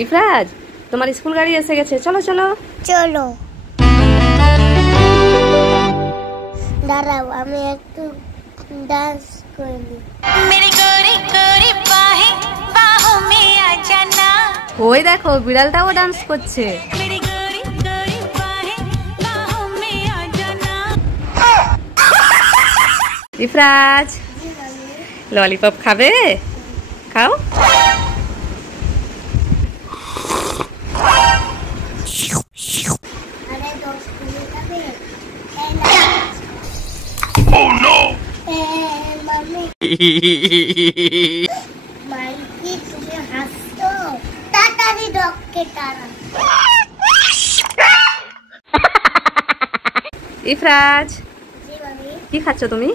ইফরাজ, তোমার স্কুল গাড়ি এসে গেছে, চলো চলো চলো। দাঁড়াও, আমি একটু ডান্স করি। মেরি গোরে গোরে বাহে বাহু মে আ জানা। ওই দেখো বিড়ালটাও ডান্স করছে। মেরি গোরে গোরে বাহে বাহু মে আ জানা। ইফরাজ, ললিপপ খাবে? খাও। Oh no! মাইকি তুমি হাসছো, তাড়াতাড়ি ডককে তারা। ইফরাজ, জি মামি। কি খাচ্ছ তুমি?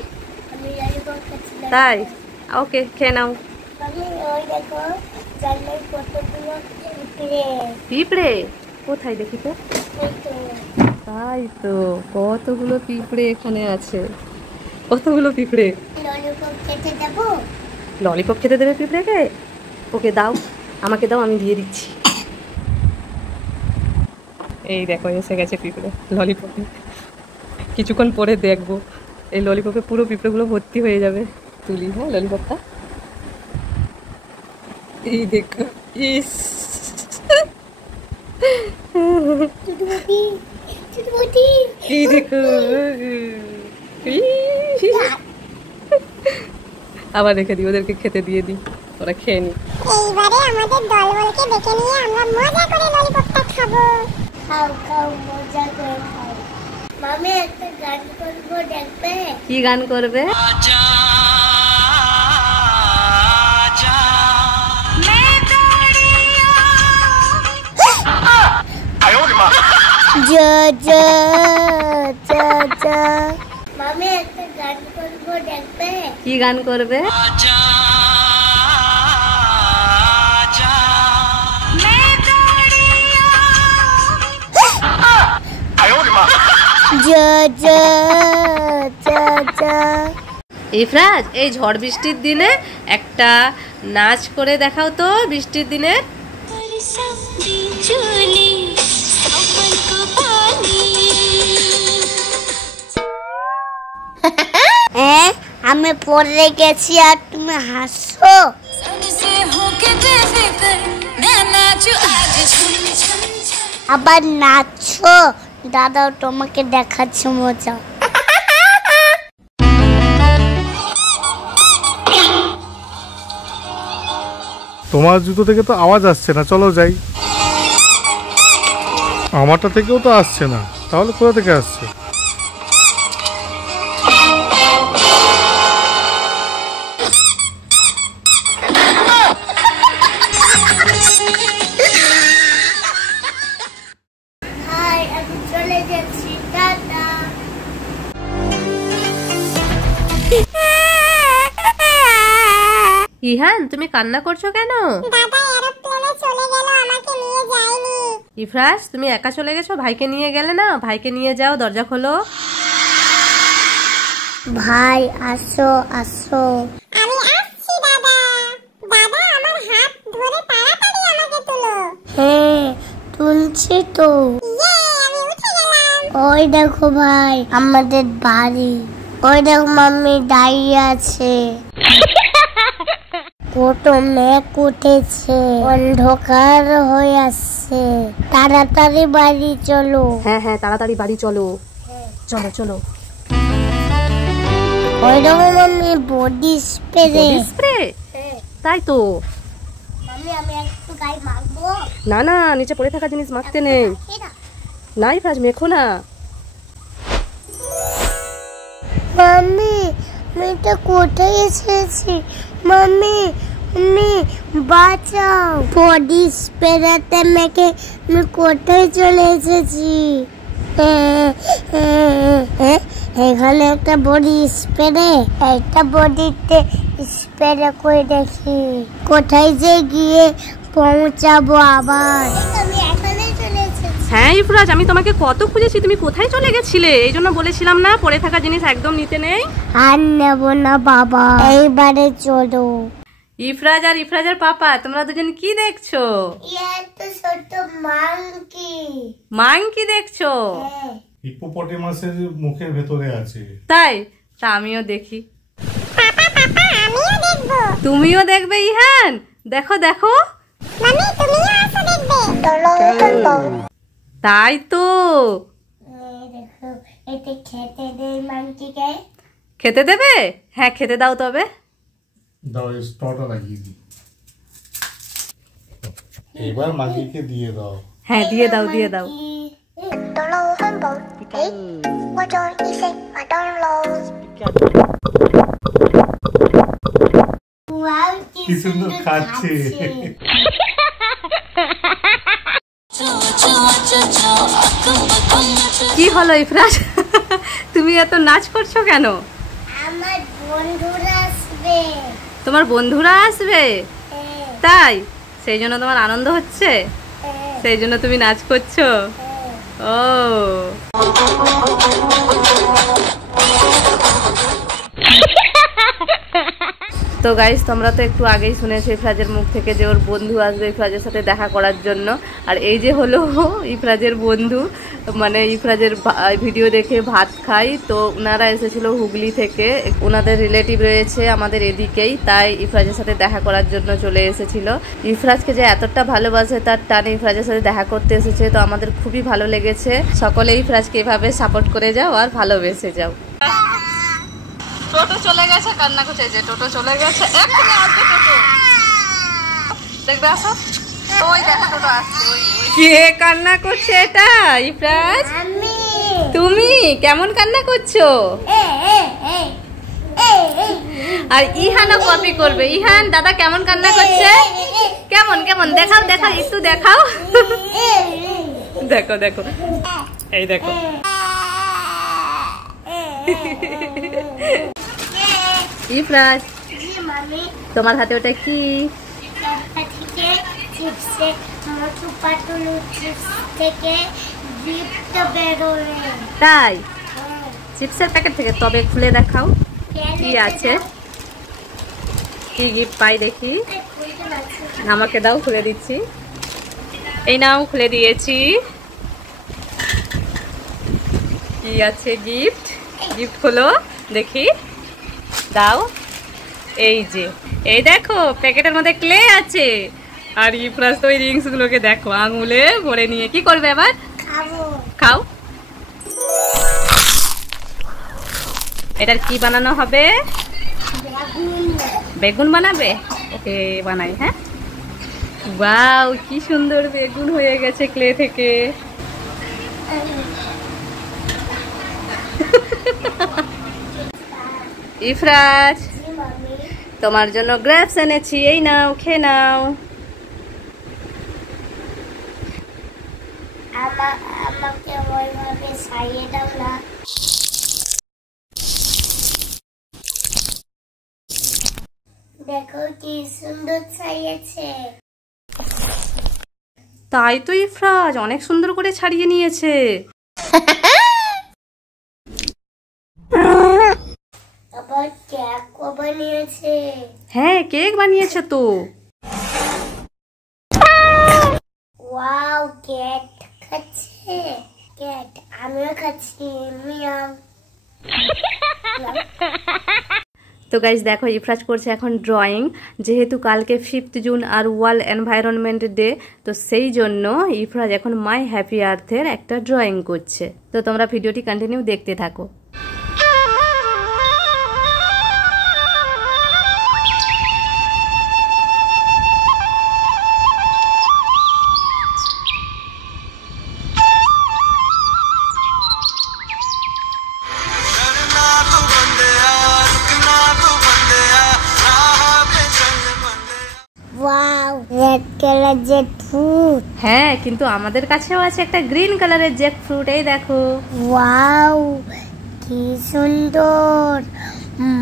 আমি ললিপপ খাচ্ছিলাম। তাই? ওকে, খেয়ে নাও। মামি ওই দেখো, জানলায় কতগুলো পিঁপড়ে। পিঁপড়ে কোথায় দেখি তো? এই তো। তাই তো, কতগুলো পিঁপড়ে এখানে আছে। কতগুলো পিঁপড়ে। ললিপপ খেতে দেবো? ললিপপ খেতে দেবে পিঁপড়েকে? ওকে দাও, আমাকে দাও, আমি দিয়ে দিচ্ছি। এই দেখো এসে গেছে পিঁপড়ে ললিপপে। কিছুক্ষণ পরে দেখবো এই ললিপপে পুরো পিঁপড়েগুলো ভর্তি হয়ে যাবে। তুলি হ্যাঁ ললিপপটা। এই দেখো, ইস চুটুমুটি, চুটুমুটি। এই দেখো, আবার রেখে দিই, ওদেরকে খেতে দিয়ে দিই, ওরা খেয়ে নি। এইবারে আমাদের দলবলকে ডেকে নিয়ে আমরা মজা করে ললিপপটা খাবো। খাও খাও, মজা করে খাও। মামি একটা গান করবো, দেখবে? কি গান করবে? মামি একটা গান করবো, দেখবে? কি গান করবে? ইফরাজ, এই ঝড় বৃষ্টির দিনে একটা নাচ করে দেখাও তো, বৃষ্টির দিনে। আমি পড়ে গেছি আর তুমি হাসছো। আবার নাচছো? দাদা তোমাকে দেখাচ্ছে মজা। তোমার জুতো থেকে তো আওয়াজ আসছে না, চলো যাই। আমারটা থেকেও তো আসছে না, তাহলে কোথা থেকে আসছে? ইহান, তুমি কান্না করছো কেন? দাদা এরোপ্লেনে চলে গেল, আমাকে নিয়ে যায়নি। ইফরাজ, তুমি একা চলে গেছো, ভাইকে নিয়ে গেলে না? ভাইকে নিয়ে যাও, দরজা খোলো। ভাই আসো আসো। আমি আসছি দাদা। দাদা আমার হাত ধরে তাড়াতাড়ি আমাকে তোলো। হ্যাঁ তুলছি তো। আমি উঠে গেলাম। ওই দেখো ভাই আমাদের বাড়ি। ওই দেখো মাম্মি দাঁড়িয়ে আছে। কত মেঘ উঠেছে, অন্ধকার হয়ে আসছে। তাড়াতাড়ি বাড়ি চলো। হ্যাঁ হ্যাঁ, তাড়াতাড়ি বাড়ি চলো। চলো চলো। ওই দেখো mummy body spray. Body spray? তাই তো। মাম্মি আমি একটু গায়ে মাখবো? না না, নিচে পড়ে থাকা জিনিস মাখতে নেই। না ইফরাজ, মেখো না। মাম্মি আমি তো কোথায় এসেছি? মাম্মি আমি বাঁচাও। বডি স্প্রেতে মেখে আমি কোথায় চলে এসেছি? এখানে একটা বডি স্প্রে, একটা বডিতে স্প্রে করে দেখি কোথায় যে গিয়ে পৌঁছাবো আবার। আমি এখানে চলে এসেছি। হ্যাঁ ইফরাজ, আমি তোমাকে কত খুঁজেছি, তুমি কোথায় চলে গেছিলে? এই জন্য বলেছিলাম না পড়ে থাকা জিনিস একদম নিতে নেই। আর নেব না বাবা, এইবারে চলো। ইফরাজ আর ইফরাজের পাপা, তোমরা দুজন কি দেখছো? ছোট মাংকি। মাংকি দেখছো? হিপোপটেমাসের মুখের ভেতরে আছে। তাই? তা আমিও দেখি। তুমিও দেখবে ইহান? দেখো দেখো। তাই তো। খেতে দেবে? হ্যাঁ খেতে দাও তবে। দাও স্টটা লাগিয়ে দিই। এবার মাগিকে দিয়ে দাও। হ্যাঁ দিয়ে দাও দিয়ে দাও। কি সুন্দর খাচ্ছে। কি হলো ইফরাজ, তুমি এত নাচ করছো কেন? আমার বন্ধুরা আসবে। তোমার বন্ধুরা আসবে? তাই? সেই জন্য তোমার আনন্দ হচ্ছে, সেই জন্য তুমি নাচ করছো? ও তো গাইস, তোমরা তো একটু আগেই শুনেছো ইফরাজের মুখ থেকে যে ওর বন্ধু আসবে ইফরাজের সাথে দেখা করার জন্য। আর এই যে হলো ইফরাজের বন্ধু, মানে ইফরাজের ভিডিও দেখে ভাত খাই, তো ওনারা এসেছিল হুগলি থেকে, ওনাদের রিলেটিভ রয়েছে আমাদের এদিকেই, তাই ইফরাজের সাথে দেখা করার জন্য চলে এসেছিল। ইফরাজকে যে এতটা ভালোবাসে তার টানে ইফরাজের সাথে দেখা করতে এসেছে, তো আমাদের খুবই ভালো লেগেছে। সকলে ইফরাজকে এভাবে সাপোর্ট করে যাও আর ভালোবেসে যাও। টোটো চলে গেছে, কান্না করছে, যে টোটো চলে গেছে, এক্ষুনি আসবে টোটো, দেখবে আসো। ওই দেখো টোটো আসছে। কে কান্না করছে এটা? ইফরাজ তুমি কেমন কান্না করছো? আর ইহানও কপি করবে। ইহান দাদা কেমন কান্না করছে? কেমন কেমন দেখাও দেখাও, একটু দেখাও। দেখো দেখো, এই দেখো। ইফরাজ তোমার হাতে ওটা কি? তাই? চিপসের প্যাকেট থেকে? তবে খুলে দেখাও কি আছে, কি গিফট পাই দেখি। আমাকে দাও, খুলে দিচ্ছি। এই নাও, খুলে দিয়েছি। কি আছে গিফট? গিফট হলো দেখি, দাও। এই যে, এই দেখো প্যাকেটের মধ্যে ক্লে আছে। আর ইফরাজ তো ওই রিংস গুলোকে দেখো আঙুলে ভরে নিয়ে কি করবে এবার? খাও। এটার কি বানানো হবে? বেগুন বানাবে? ওকে বানাই। হ্যাঁ, ওয়াও কি সুন্দর বেগুন হয়ে গেছে ক্লে থেকে। ইফরাজ তোমার জন্য গ্রেপস এনেছি, এই নাও, খেয়ে নাও। আমাকে ওইভাবে সাইয়ে দাও না। দেখো কি সুন্দর সাইয়েছে। তাই তো ইফরাজ অনেক সুন্দর করে ছাড়িয়ে নিয়েছে। আবার কেকও বানিয়েছে। হ্যাঁ কেক বানিয়েছে তো। ওয়াও, কেক খাচ্ছে। কেক আমিও খাচ্ছি, মিয়াও। তো গাইজ দেখো ইফরাজ করছে এখন ড্রয়িং, যেহেতু কালকে 5th জুন আর ওয়ার্ল্ড এনভায়রনমেন্ট ডে, তো সেই জন্য ইফরাজ এখন মাই হ্যাপি আর্থের একটা ড্রয়িং করছে। তো তোমরা ভিডিওটি কন্টিনিউ দেখতে থাকো। Wow, red colour jackfruit. হ্যাঁ, কিন্তু আমাদের কাছেও আছে একটা গ্রিন কালারের জ্যাকফ্রুট, এই দেখো। ওয়াও, কি সুন্দর,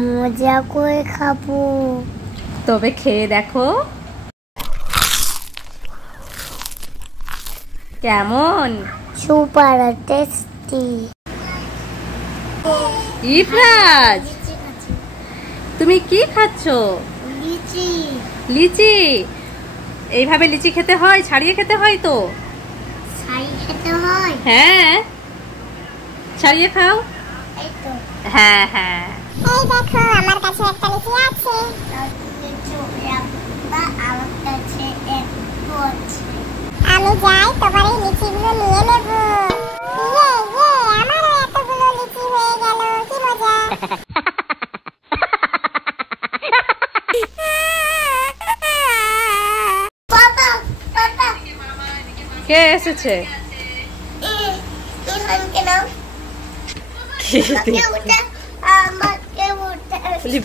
মজা করে খাবো। তবে খেয়ে দেখো কেমন। Super tasty. ইফরাজ তুমি কি খাচ্ছো? লিচি লিচি। লিচি? এইভাবে লিচি খেতে হয়, ছাড়িয়ে খেতে হয় তো? ছাড়িয়ে খেতে হয়? হ্যাঁ, ছাড়িয়ে খাও। এই তো। হ্যাঁ হ্যাঁ। এই দেখো আমার কাছে একটা লিচি আছে। আমার কাছে একটু আছে। আমি যাই তোমার এই লিচিগুলো নিয়ে নেব। ইয়ে ইয়ে, আমারও এতগুলো লিচি হয়ে গেল, কি মজা। বাবা বাবা, কে এসেছে?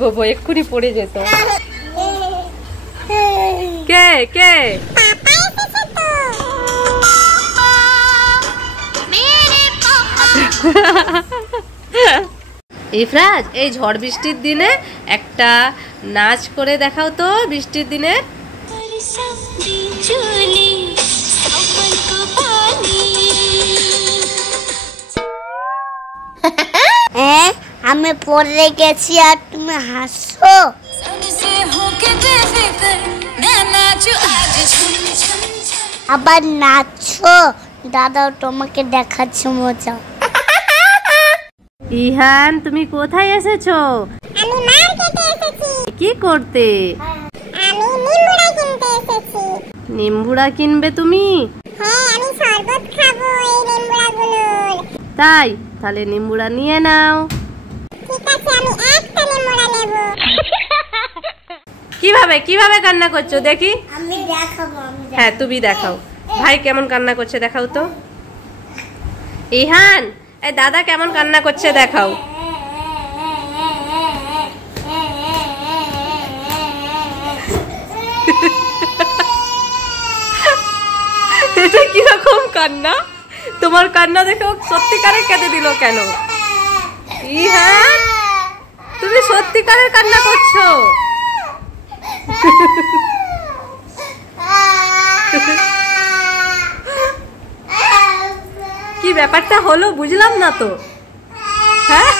বাবা এক্ষুনি পড়ে যেত। কে কে? ইফরাজ, এই ঝড় বৃষ্টির দিনে একটা নাচ করে দেখাও তো, বৃষ্টির দিনে। আমি পড়ে গেছি আর তুমি হাসছো। আবার নাচছো, দাদা তোমাকে দেখাচ্ছি মজা। ইহান, তুমি কোথায় এসেছো? আমি মার্কেটে এসেছি। কি করতে? আমি নিম্বুড়া কিনতে এসেছি। নিম্বুড়া কিনবে তুমি? হ্যাঁ, আমি শরবত খাবো এই নিম্বুড়াগুলোর। তাই? তাহলে নিম্বুড়া নিয়ে নাও। ঠিক আছে, আমি একটা নিম্বুড়া নেব। কিভাবে কিভাবে কান্না করছো দেখি? আমি দেখাবো। হ্যাঁ, তুমি দেখাও। ভাই কেমন কান্না করছে দেখাও তো। ইহান, এই দাদা কেমন কান্না করছে দেখাও। এটা কিরকম কান্না? তোমার কান্না দেখে সত্যিকারের কেঁদে দিল কেন? ইহান, তুমি সত্যিকারের কান্না করছো? কি ব্যাপারটা হলো বুঝলাম না তো। হ্যাঁ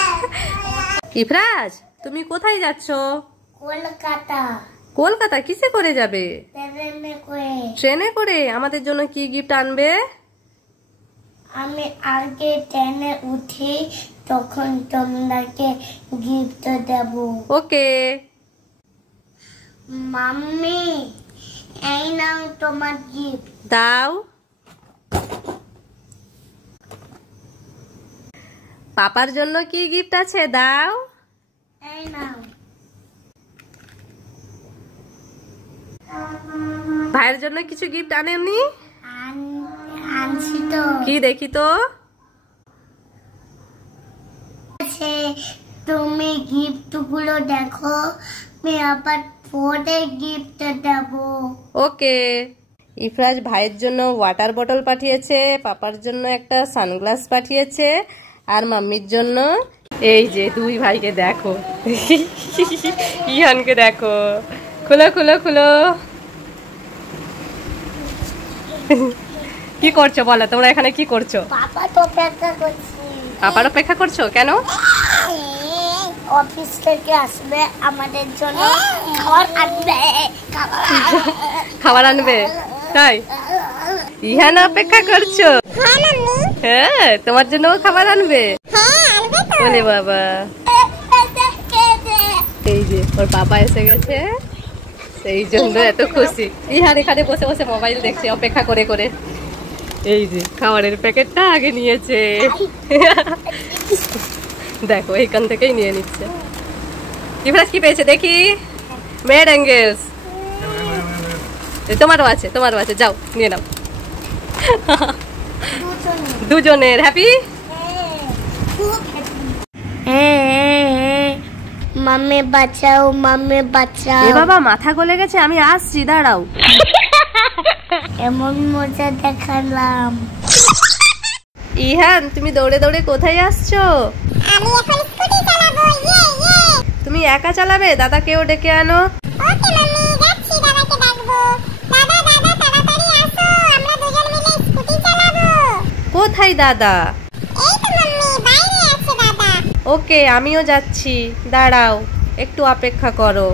ইফরাজ, তুমি কোথায় যাচ্ছ? কলকাতা। কলকাতা কিসে করে যাবে? ট্রেনে করে। ট্রেনে করে? আমাদের জন্য কি গিফট আনবে? আমি আগে ট্রেনে উঠি, তখন তোমাকে গিফট দেব। ওকে। মাম্মি, এই নাও তোমার গিফট। দাও। পাপার জন্য কি গিফট আছে? দাও। এই নাও। ভাইয়ের জন্য কিছু গিফট আনেনি? আনছি তো। কি দেখি তো। তুমি গিফট গুলো দেখো, আমি আবার পরে গিফট দেব। ওকে। ইফরাজ ভাইয়ের জন্য ওয়াটার বটল পাঠিয়েছে, পাপার জন্য একটা সানগ্লাস পাঠিয়েছে, আর মাম্মির জন্য এই যে দুই ভাইকে দেখো। ইহানকে দেখো। খুলো খুলো খুলো। কি করছো বলো, তোমরা এখানে কি করছো? পাপা তো অপেক্ষা করছি। পাপার অপেক্ষা করছো কেন? অফিস থেকে আসবে, আমাদের জন্য খাবার আনবে। খাবার আনবে? তাই? ইহান অপেক্ষা করছো? হ্যাঁ মাম্মি। হ্যাঁ, তোমার জন্য খাবার আনবে? হ্যাঁ, আনবে তো। বলে বাবা, এই যে ওর বাবা এসে গেছে, সেই জন্য এত খুশি। ইহান এখানে বসে বসে মোবাইল দেখছে অপেক্ষা করে করে। এই যে খাবারের প্যাকেটটা আগে নিয়েছে। দেখো এইখান থেকেই নিয়ে নিচ্ছে। ইফরাজ কি পেয়েছে দেখি? Made angles. তোমারও আছে, তোমারও আছে, যাও নিয়ে নাও। দুজনের হ্যাপি। মাম্মি বাঁচাও, মাম্মি বাঁচাও। এ বাবা, মাথা গলে গেছে, আমি আসছি, দাঁড়াও। এমন মজা দেখালাম। ইহান, তুমি দৌড়ে দৌড়ে কোথায় আসছো? আমি এখন স্কুটি চালাবো। ইয়ে ইয়ে। তুমি একা চালাবে? দাদাকেও ডেকে আনো। ওকে মাম্মি, যাচ্ছি, দাদাকে ডাকবো। দাদা দাদা তাড়াতাড়ি আসো, আমরা দুজন মিলে স্কুটি চালাবো। কোথায় দাদা? এই তো মাম্মি, বাইরে আছে দাদা। ওকে, আমিও যাচ্ছি, দাঁড়াও, একটু অপেক্ষা করো।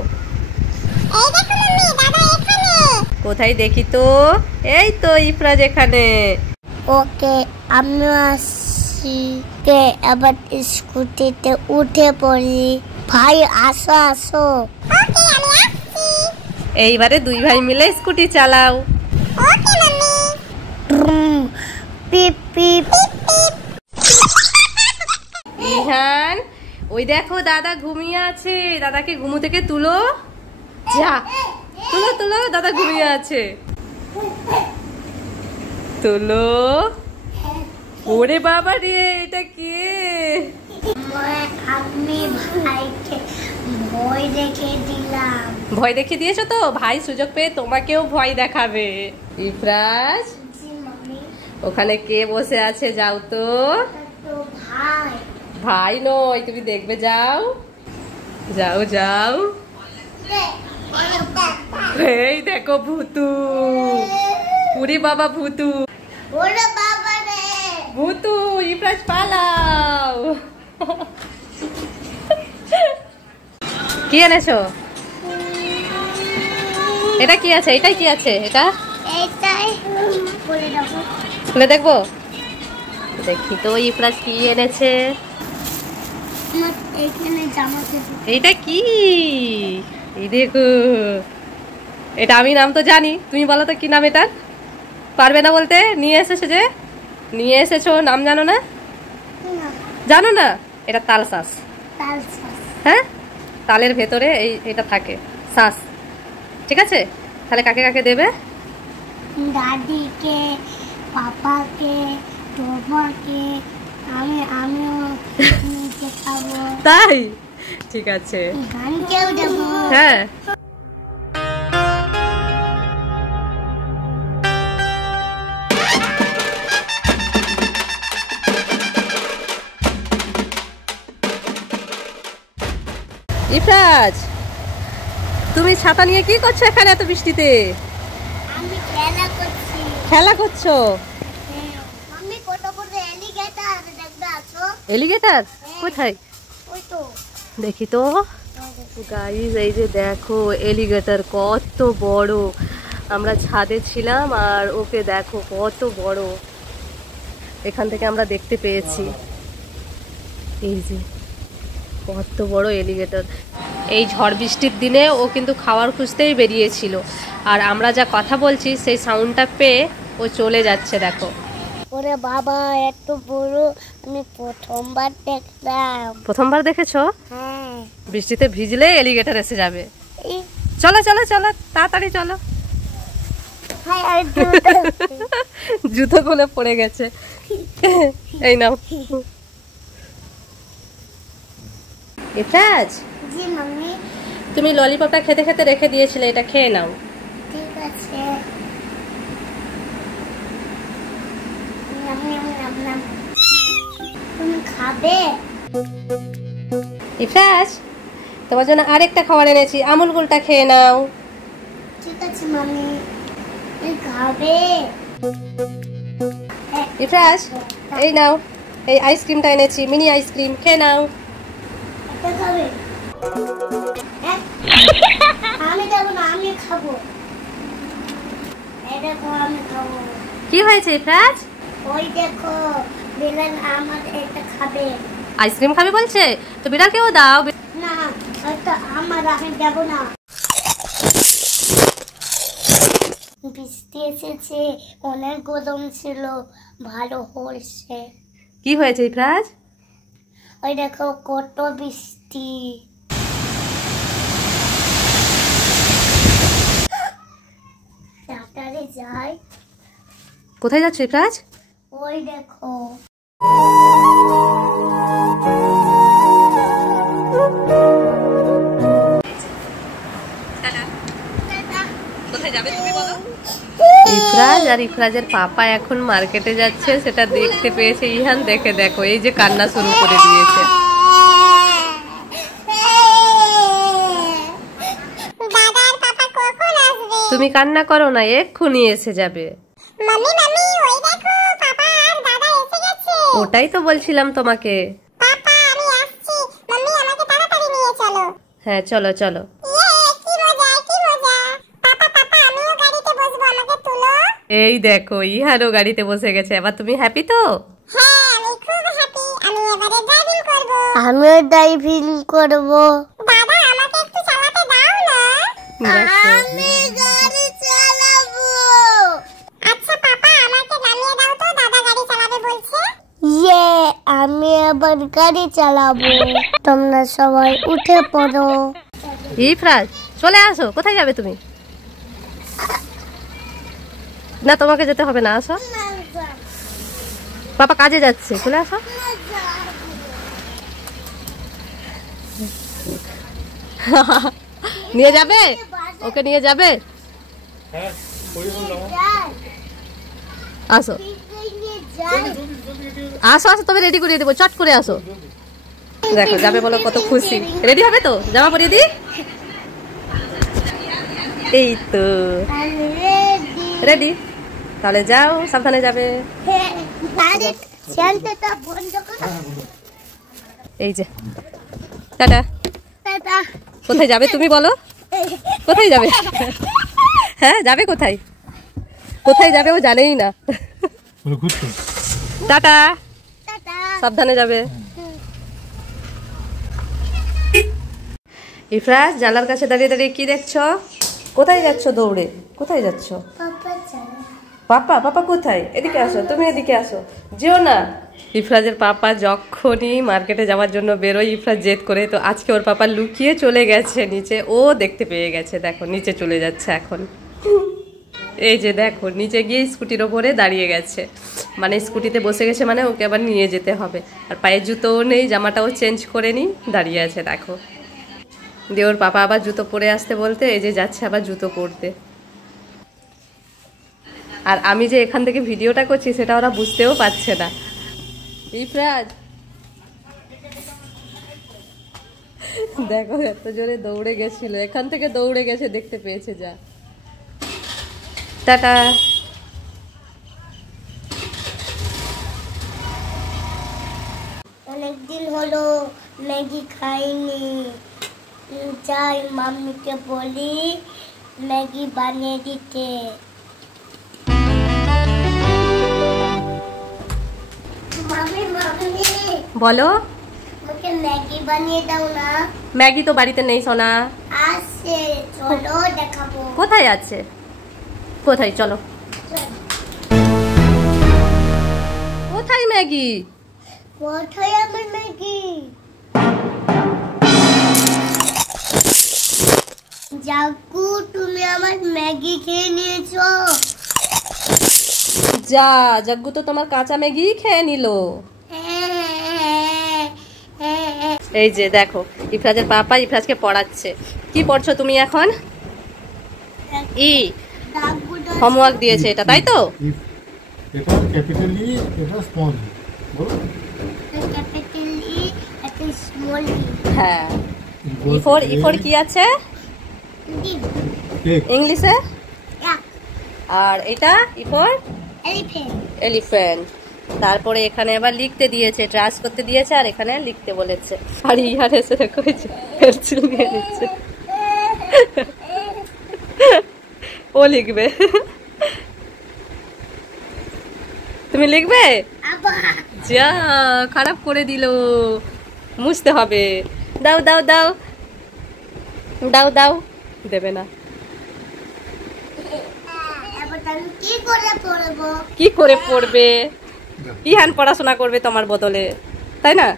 এই দেখো মাম্মি, দাদা এখানে। কোথায় দেখি তো? এই তো ইফরাজ এখানে। ওকে, আমি আসছি। কে আবার স্কুটিতে উঠে পড়ি। ভাই আসো আসো। ওকে, আমি আসছি। এইবারে দুই ভাই মিলে স্কুটি চালাও। ওকে মাম্মি। পিপ পিপ পিপ। ইহান, ওই দেখো দাদা ঘুমিয়ে আছে, দাদাকে ঘুমু থেকে তুলো। যা, তুলো তুলো, দাদা ঘুমিয়ে আছে। তুলো। ওরে বাবা রে, এটা কে? আমি ভাইকে ভয় দেখে দিলাম। ভয় দেখিয়ে দিয়েছো তো? ভাই সুযোগ পেয়ে তোমাকেও ভয় দেখাবে। ইফরাজ, জি মাম্মি। ওখানে কে বসে আছে? যাও তো। তো ভাই। ভাই নয়, তুমি দেখবে, যাও যাও যাও। এই দেখো ভূতু। পুরি বাবা ভূতু। ওরে বাবা রে। ভূতু, ইফরাজ পালাও। কি এনেছো? এটা কি আছে? এটাই কি আছে? এটা এইটাই বলে দেবো। খুলে দেখবো। দেখি তো ইফরাজ কি এনেছে। এইখানে জামা দেবো। এইটা কি? এই দেখো, এটা আমি নাম তো জানি, তুমি বলো তো কি নাম এটা? পারবে না বলতে? নিয়ে এসেছো যে, নিয়ে এসেছো, নাম জানো না? জানো না? এটা তাল শাঁস। হ্যাঁ, তালের ভেতরে এটা থাকে, শাঁস। ঠিক আছে, তাহলে কাকে কাকে দেবে? দাদিকে, পাপাকে, তোমাকে, আমিও নিজে খাবো। তাই? ঠিক আছে, গানকেও দেবো। হ্যাঁ। ইফরাজ, তুমি ছাতা নিয়ে কি করছো এখানে এত বৃষ্টিতে? আমি খেলা করছি। খেলা করছো? আমি কত কত এলিগেটর দেখতে আছো? এলিগেটর কোথায়? ওই তো। দেখি তো। গাইস, এই যে দেখো এলিগেটর কত বড়। আমরা ছাদে ছিলাম আর ওকে দেখো কত বড়। এখান থেকে আমরা দেখতে পেয়েছি। এই যে কত বড় এলিগেটর। এই ঝড় বৃষ্টির দিনে ও কিন্তু খাওয়ার খুঁজতেই বেরিয়েছিল, আর আমরা যা কথা বলছি সেই সাউন্ডটা পেয়ে ও চলে যাচ্ছে। দেখো, ওরে বাবা, এত বড় আমি প্রথমবার দেখলাম। প্রথমবার দেখেছো? হ্যাঁ। বৃষ্টিতে ভিজলে এলিগেটর এসে যাবে। এই চলো চলো চলো, তাড়াতাড়ি চলো। হাই, আর জুতো। জুতো খুলে পড়ে গেছে। এই নাও। ইফরাজ, জি মাম্মি। তুমি ললিপপটা খেতে খেতে রেখে দিয়েছিলে, এটা খেয়ে নাও। ঠিক আছে। নাম নাম নাম নাম। তুমি খাবে? ইফরাজ, তোমার জন্য আরেকটা খাবার এনেছি, আমুল গুলটা খেয়ে নাও। ঠিক আছে মাম্মি। তুমি খাবে? ইফরাজ, এই নাও, এই আইসক্রিমটা এনেছি, মিনি আইসক্রিম, খেয়ে নাও। এটা খাবে? হ্যাঁ? আমি যাবো না, আমি খাবো। এই দেখো, আমি খাবো। কি হয়েছে ইফরাজ? ওই দেখো, বিড়াল আমার এটা খাবে। আইসক্রিম খাবে বলছে, তো বিড়ালকেও দাও। না, এটা আমার, আমি যাবো না। বৃষ্টি এসেছে, অনেক গরম ছিল, ভালো হয়েছে। কি হয়েছে ইফরাজ? ওই দেখো কত বৃষ্টি। তাড়াতাড়ি যাই। কোথায় যাচ্ছ ইফরাজ? ওই দেখো। কোথায় যাবে তুমি বলো? ইফরাজ আর ইফরাজের পাপা এখন মার্কেটে যাচ্ছে, সেটা দেখতে পেয়েছে ইহান। দেখে দেখো, এই যে কান্না শুরু করে দিয়েছে। দাদার পাপা কখন আসবে? তুমি কান্না করো না, এক্ষুনি এসে যাবে। মাম্মি মাম্মি, ওই দেখো পাপা আর দাদা এসে গেছে। ওটাই তো বলছিলাম তোমাকে। পাপা, আমি আসছি। মাম্মি, আমাকে তাড়াতাড়ি নিয়ে চলো। হ্যাঁ, চলো চলো। কি মজা, কি মজা। এই দেখো ইহারও গাড়িতে বসে গেছে। এবার তুমি হ্যাপি তো? হ্যাঁ আমি খুব হ্যাপি। আমি এবারে ড্রাইভিং করব। আমিও ড্রাইভিং করব। দাদা আমাকে একটু চালাতে দাও না। আমি গাড়ি চালাবো। আচ্ছা পাপা আমাকে নামিয়ে দাও তো, দাদা গাড়ি চালাবে বলছে। ইয়ে আমি আবার গাড়ি চালাবো। তোমরা সবাই উঠে পড়ো। ইফরাজ চলে আসো। কোথায় যাবে তুমি? না তোমাকে যেতে হবে না, আসো। পাপা কাজে যাচ্ছে, চলে আসো। নিয়ে যাবে? ওকে নিয়ে যাবে? আসো আসো আসো, তবে রেডি করিয়ে দেবো, চট করে আসো। দেখো যাবে বলো কত খুশি। রেডি হবে তো? জামা পরিয়ে দিই? এই তো রেডি। তাহলে যাও, সাবধানে যাবে। এই যে টাটা। কোথায় যাবে তুমি বলো? কোথায় যাবে? হ্যাঁ যাবে কোথায়? কোথায় যাবে ও জানেই না। টাটা, সাবধানে যাবে। ইফরাজ জানলার কাছে দাঁড়িয়ে দাঁড়িয়ে কি দেখছো? কোথায় যাচ্ছ দৌড়ে? কোথায় যাচ্ছ? পাপা পাপা কোথায়? এদিকে আসো, তুমি এদিকে আসো, যেও না। ইফরাজের পাপা যখনই মার্কেটে যাওয়ার জন্য বেরোয় ইফরাজ জেদ করে, তো আজকে ওর পাপা লুকিয়ে চলে গেছে নিচে। ও দেখতে পেয়ে গেছে, দেখো নিচে চলে যাচ্ছে এখন। এই যে দেখো নিচে গিয়ে স্কুটির ওপরে দাঁড়িয়ে গেছে, মানে স্কুটিতে বসে গেছে, মানে ওকে আবার নিয়ে যেতে হবে। আর পায়ে জুতোও নেই, জামাটাও চেঞ্জ করে নি, দাঁড়িয়ে আছে দেখো। দিয়ে ওর পাপা আবার জুতো পরে আসতে বলতে এই যে যাচ্ছে আবার জুতো পরতে। আর আমি যে এখান থেকে ভিডিওটা করছি সেটা ওরা বুঝতেও পারছে না। ইফরাজ দেখো এত জোরে দৌড়ে গেছিল, এখান থেকে দৌড়ে গেছে, দেখতে পেয়েছে। যা টাটা। অনেকদিন হলো ম্যাগি খাইনি। যাই মাম্মিকে বলি ম্যাগি বানিয়ে দিতে। মাম্মি মাম্মি বলো। আমাকে ম্যাগি বানিয়ে দাও না। ম্যাগি তো বাড়িতে নেই সোনা। আছে, চলো দেখাবো। কোথায় আছে? কোথায়? চলো। কোথায় ম্যাগি? কোথায় আমার ম্যাগি? জাগু তুমি আমার ম্যাগি খেয়ে নিয়েছো। যা, জাগ্গু তো তোমার কাঁচা ম্যাগি খেয়ে নিল। এই যে দেখো ইফরাজের পাপা ইফরাজকে পড়াচ্ছে। কি পড়ছো তুমি এখন? ই হোমওয়ার্ক দিয়েছে এটা, তাই তো? এটা ক্যাপিটাল ই, এটা স্মল ই। বলো ক্যাপিটাল ই, এটা স্মল ই। হ্যাঁ। ই ফর কি আছে ইংলিশে? আর এটা ই ফর এলিফ্যান্ট। তারপরে এখানে আবার লিখতে দিয়েছে, ট্রাস করতে দিয়েছে, আর এখানে লিখতে বলেছে। আর ইহার এসে দেখো পেন্সিল নিয়ে নিচ্ছে, ও লিখবে। তুমি লিখবে? যা খারাপ করে দিল, মুছতে হবে। দাও দাও দাও দাও দাও, দেবে না। কি করে পড়বে? ইহান পড়াশোনা করবে তোমার বদলে, তাই না?